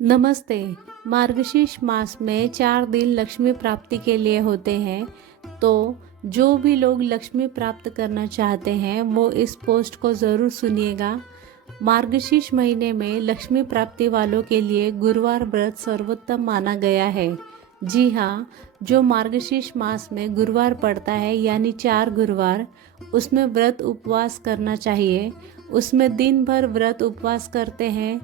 नमस्ते। मार्गशीर्ष मास में 4 दिन लक्ष्मी प्राप्ति के लिए होते हैं। तो जो भी लोग लक्ष्मी प्राप्त करना चाहते हैं वो इस पोस्ट को ज़रूर सुनिएगा। मार्गशीर्ष महीने में लक्ष्मी प्राप्ति वालों के लिए गुरुवार व्रत सर्वोत्तम माना गया है। जी हाँ, जो मार्गशीर्ष मास में गुरुवार पड़ता है यानी 4 गुरुवार, उसमें व्रत उपवास करना चाहिए। उसमें दिन भर व्रत उपवास करते हैं,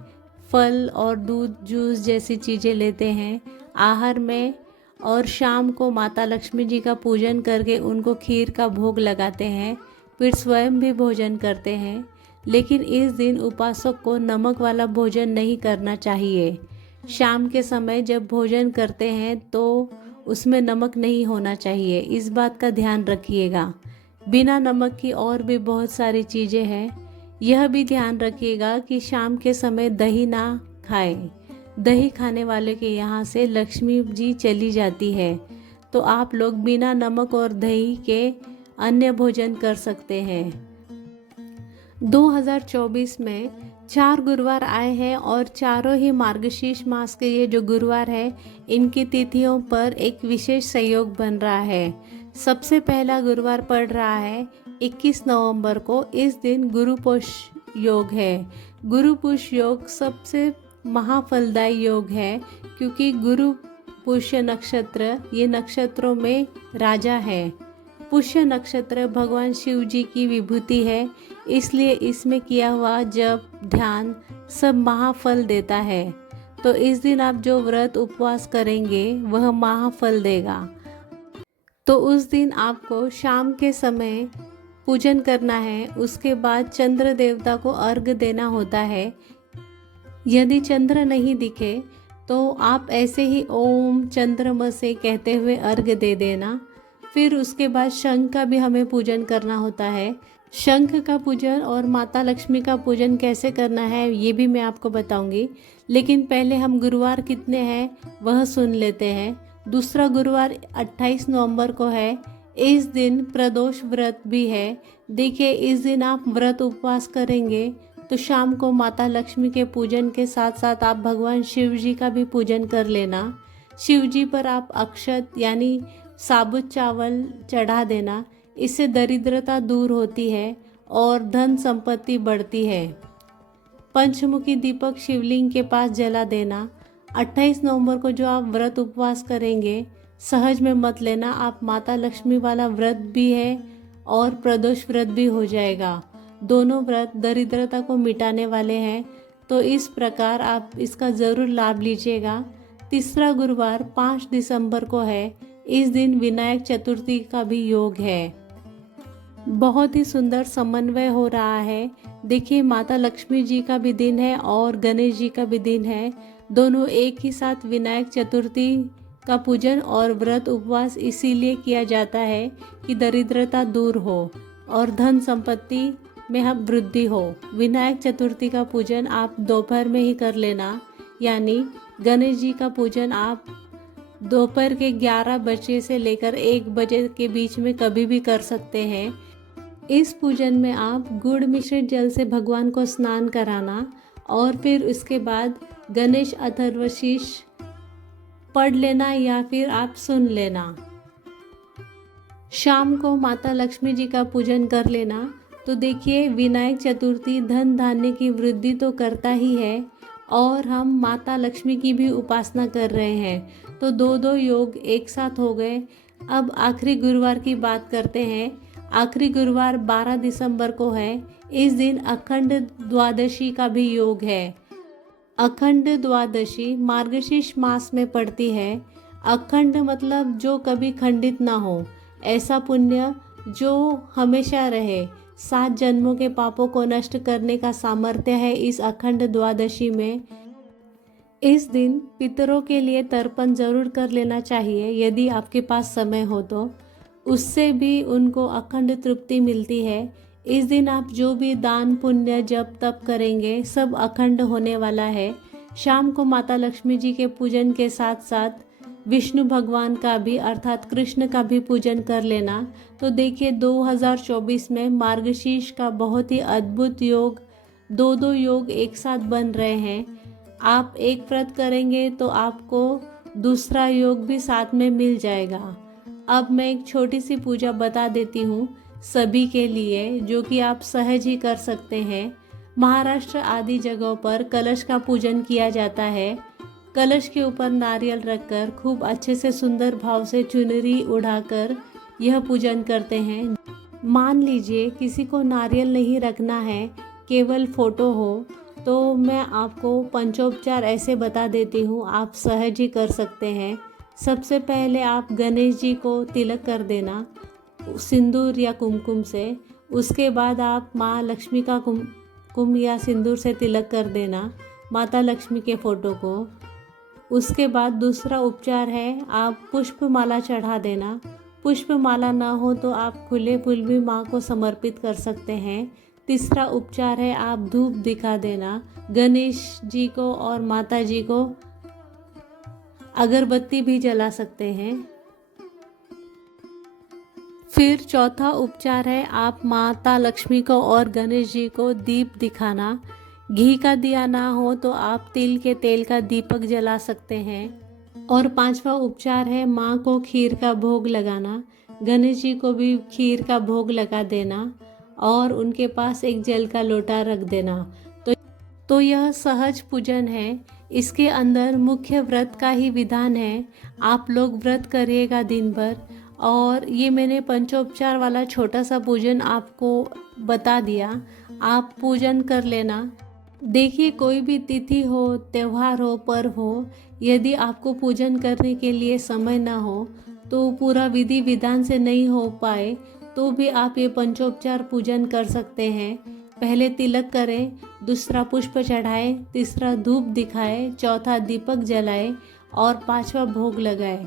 फल और दूध जूस जैसी चीज़ें लेते हैं आहार में, और शाम को माता लक्ष्मी जी का पूजन करके उनको खीर का भोग लगाते हैं, फिर स्वयं भी भोजन करते हैं। लेकिन इस दिन उपासक को नमक वाला भोजन नहीं करना चाहिए। शाम के समय जब भोजन करते हैं तो उसमें नमक नहीं होना चाहिए, इस बात का ध्यान रखिएगा। बिना नमक की और भी बहुत सारी चीज़ें हैं। यह भी ध्यान रखिएगा कि शाम के समय दही ना खाएं। दही खाने वाले के यहाँ से लक्ष्मी जी चली जाती है। तो आप लोग बिना नमक और दही के अन्य भोजन कर सकते हैं। 2024 में 4 गुरुवार आए हैं और चारों ही मार्गशीर्ष मास के ये जो गुरुवार है, इनकी तिथियों पर एक विशेष संयोग बन रहा है। सबसे पहला गुरुवार पड़ रहा है 21 नवंबर को। इस दिन गुरुपुष योग है। गुरुपुष योग सबसे महाफलदायी योग है, क्योंकि गुरु पुष्य नक्षत्र ये नक्षत्रों में राजा है। पुष्य नक्षत्र भगवान शिव जी की विभूति है, इसलिए इसमें किया हुआ जप ध्यान सब महाफल देता है। तो इस दिन आप जो व्रत उपवास करेंगे वह महाफल देगा। तो उस दिन आपको शाम के समय पूजन करना है। उसके बाद चंद्र देवता को अर्घ देना होता है। यदि चंद्र नहीं दिखे तो आप ऐसे ही ओम चंद्रमा से कहते हुए अर्घ दे देना। फिर उसके बाद शंख का भी हमें पूजन करना होता है। शंख का पूजन और माता लक्ष्मी का पूजन कैसे करना है ये भी मैं आपको बताऊंगी। लेकिन पहले हम गुरुवार कितने हैं वह सुन लेते हैं। दूसरा गुरुवार 28 नवंबर को है। इस दिन प्रदोष व्रत भी है। देखिए, इस दिन आप व्रत उपवास करेंगे तो शाम को माता लक्ष्मी के पूजन के साथ साथ आप भगवान शिव जी का भी पूजन कर लेना। शिव जी पर आप अक्षत यानी साबुत चावल चढ़ा देना। इससे दरिद्रता दूर होती है और धन संपत्ति बढ़ती है। पंचमुखी दीपक शिवलिंग के पास जला देना। 28 नवंबर को जो आप व्रत उपवास करेंगे, सहज में मत लेना। आप माता लक्ष्मी वाला व्रत भी है और प्रदोष व्रत भी हो जाएगा। दोनों व्रत दरिद्रता को मिटाने वाले हैं। तो इस प्रकार आप इसका ज़रूर लाभ लीजिएगा। तीसरा गुरुवार 5 दिसंबर को है। इस दिन विनायक चतुर्थी का भी योग है। बहुत ही सुंदर समन्वय हो रहा है। देखिए, माता लक्ष्मी जी का भी दिन है और गणेश जी का भी दिन है। दोनों एक ही साथ विनायक चतुर्थी का पूजन और व्रत उपवास इसीलिए किया जाता है कि दरिद्रता दूर हो और धन संपत्ति में हम वृद्धि हो। विनायक चतुर्थी का पूजन आप दोपहर में ही कर लेना, यानी गणेश जी का पूजन आप दोपहर के 11 बजे से लेकर 1 बजे के बीच में कभी भी कर सकते हैं। इस पूजन में आप गुड़ मिश्रित जल से भगवान को स्नान कराना और फिर उसके बाद गणेश अथर्वशीष पढ़ लेना या फिर आप सुन लेना। शाम को माता लक्ष्मी जी का पूजन कर लेना। तो देखिए, विनायक चतुर्थी धन धान्य की वृद्धि तो करता ही है और हम माता लक्ष्मी की भी उपासना कर रहे हैं। तो दो योग एक साथ हो गए। अब आखिरी गुरुवार की बात करते हैं। आखिरी गुरुवार 12 दिसंबर को है। इस दिन अखंड द्वादशी का भी योग है। अखंड द्वादशी मार्गशीर्ष मास में पड़ती है। अखंड मतलब जो कभी खंडित ना हो, ऐसा पुण्य जो हमेशा रहे। 7 जन्मों के पापों को नष्ट करने का सामर्थ्य है इस अखंड द्वादशी में। इस दिन पितरों के लिए तर्पण जरूर कर लेना चाहिए यदि आपके पास समय हो तो। उससे भी उनको अखंड तृप्ति मिलती है। इस दिन आप जो भी दान पुण्य जप तप करेंगे सब अखंड होने वाला है। शाम को माता लक्ष्मी जी के पूजन के साथ साथ विष्णु भगवान का भी अर्थात कृष्ण का भी पूजन कर लेना। तो देखिए, 2024 में मार्गशीर्ष का बहुत ही अद्भुत योग, दो योग एक साथ बन रहे हैं। आप एक व्रत करेंगे तो आपको दूसरा योग भी साथ में मिल जाएगा। अब मैं एक छोटी सी पूजा बता देती हूँ सभी के लिए, जो कि आप सहज ही कर सकते हैं। महाराष्ट्र आदि जगहों पर कलश का पूजन किया जाता है। कलश के ऊपर नारियल रखकर खूब अच्छे से सुंदर भाव से चुनरी उड़ाकर यह पूजन करते हैं। मान लीजिए किसी को नारियल नहीं रखना है, केवल फोटो हो, तो मैं आपको पंचोपचार ऐसे बता देती हूँ, आप सहज ही कर सकते हैं। सबसे पहले आप गणेश जी को तिलक कर देना सिंदूर या कुमकुम से। उसके बाद आप माँ लक्ष्मी का कुम या सिंदूर से तिलक कर देना माता लक्ष्मी के फोटो को। उसके बाद दूसरा उपचार है, आप पुष्प माला चढ़ा देना। पुष्प माला ना हो तो आप खुले फूल भी माँ को समर्पित कर सकते हैं। तीसरा उपचार है, आप धूप दिखा देना गणेश जी को, और माता जी को अगरबत्ती भी जला सकते हैं। फिर चौथा उपचार है, आप माता लक्ष्मी को और गणेश जी को दीप दिखाना। घी का दिया ना हो तो आप तिल के तेल का दीपक जला सकते हैं। और पांचवा उपचार है, माँ को खीर का भोग लगाना। गणेश जी को भी खीर का भोग लगा देना और उनके पास एक जल का लोटा रख देना। तो यह सहज पूजन है। इसके अंदर मुख्य व्रत का ही विधान है। आप लोग व्रत करिएगा दिन भर। और ये मैंने पंचोपचार वाला छोटा सा पूजन आपको बता दिया, आप पूजन कर लेना। देखिए, कोई भी तिथि हो, त्यौहार हो, पर्व हो, यदि आपको पूजन करने के लिए समय ना हो, तो पूरा विधि विधान से नहीं हो पाए, तो भी आप ये पंचोपचार पूजन कर सकते हैं। पहले तिलक करें, दूसरा पुष्प चढ़ाए, तीसरा धूप दिखाए, चौथा दीपक जलाए और पांचवा भोग लगाए।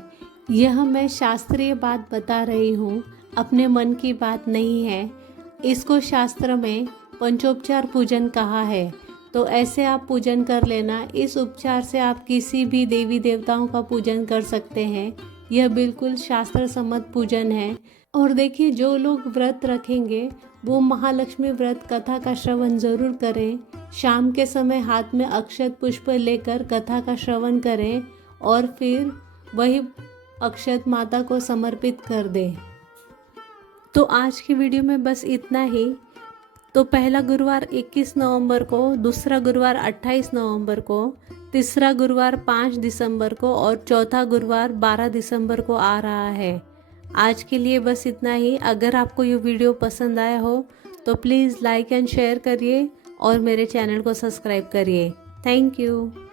यह मैं शास्त्रीय बात बता रही हूँ, अपने मन की बात नहीं है। इसको शास्त्र में पंचोपचार पूजन कहा है। तो ऐसे आप पूजन कर लेना। इस उपचार से आप किसी भी देवी देवताओं का पूजन कर सकते हैं। यह बिल्कुल शास्त्र सम्मत पूजन है। और देखिए, जो लोग व्रत रखेंगे वो महालक्ष्मी व्रत कथा का श्रवण ज़रूर करें। शाम के समय हाथ में अक्षत पुष्प लेकर कथा का श्रवण करें और फिर वही अक्षत माता को समर्पित कर दें। तो आज की वीडियो में बस इतना ही। तो पहला गुरुवार 21 नवंबर को, दूसरा गुरुवार 28 नवंबर को, तीसरा गुरुवार 5 दिसंबर को और चौथा गुरुवार 12 दिसंबर को आ रहा है। आज के लिए बस इतना ही। अगर आपको ये वीडियो पसंद आया हो तो प्लीज़ लाइक एंड शेयर करिए और मेरे चैनल को सब्सक्राइब करिए। Thank you.